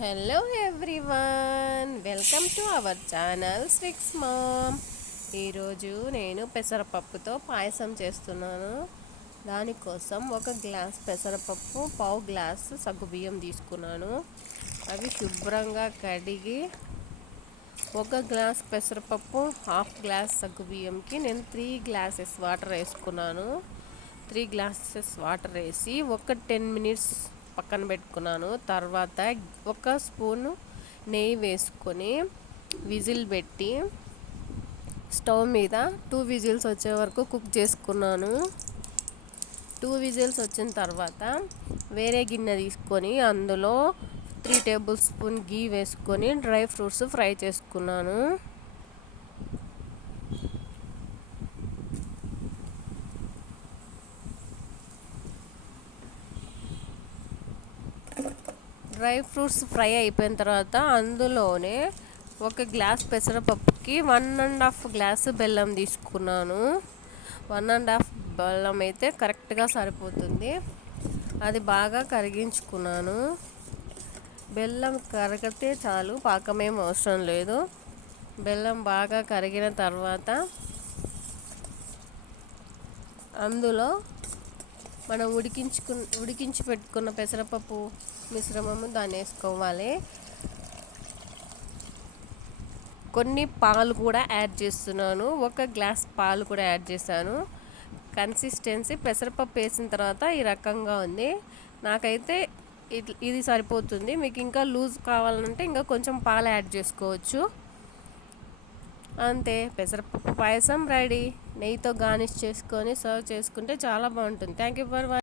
Hello everyone welcome to our channel Swix mom ఈరోజు నేను పెసరపప్పుతో పాయసం చేస్తున్నాను. దానికోసం ఒక గ్లాస్ పెసరపప్పు పావు గ్లాస్ సగ్గుబియ్యం తీసుకున్నాను. అవి శుభ్రంగా కడిగి ఒక గ్లాస్ పెసరపప్పు హాఫ్ గ్లాస్ సగ్గుబియ్యంకి నేను త్రీ గ్లాసెస్ వాటర్ వేసుకున్నాను. త్రీ గ్లాసెస్ వాటర్ వేసి ఒక టెన్ మినిట్స్ పక్కన పెట్టుకున్నాను. తర్వాత ఒక స్పూను నెయ్యి వేసుకొని విజిల్ పెట్టి స్టవ్ మీద టూ విజిల్స్ వచ్చే వరకు కుక్ చేసుకున్నాను. టూ విజిల్స్ వచ్చిన తర్వాత వేరే గిన్నె తీసుకొని అందులో త్రీ టేబుల్ స్పూన్ గీ వేసుకొని డ్రై ఫ్రూట్స్ ఫ్రై చేసుకున్నాను. డ్రై ఫ్రూట్స్ ఫ్రై అయిపోయిన తర్వాత అందులోనే ఒక గ్లాస్ పెసరపప్పుకి వన్ అండ్ హాఫ్ గ్లాస్ బెల్లం తీసుకున్నాను. వన్ అండ్ హాఫ్ బెల్లం అయితే కరెక్ట్గా సరిపోతుంది. అది బాగా కరిగించుకున్నాను. బెల్లం కరిగితే చాలు పాకమేం అవసరం లేదు. బెల్లం బాగా కరిగిన తర్వాత అందులో మనం ఉడికించుకు ఉడికించి పెట్టుకున్న పెసరపప్పు మిశ్రమము దాన్ని వేసుకోవాలి. కొన్ని పాలు కూడా యాడ్ చేస్తున్నాను. ఒక గ్లాస్ పాలు కూడా యాడ్ చేశాను. కన్సిస్టెన్సీ పెసరపప్పు వేసిన తర్వాత ఈ రకంగా ఉంది. నాకైతే ఇది సరిపోతుంది. మీకు ఇంకా లూజ్ కావాలంటే ఇంకా కొంచెం పాలు యాడ్ చేసుకోవచ్చు. అంతే పెసరపప్పు పాయసం రెడీ. నెయ్యితో గార్నిష్ చేసుకొని సర్వ్ చేసుకుంటే చాలా బాగుంటుంది. Thank you for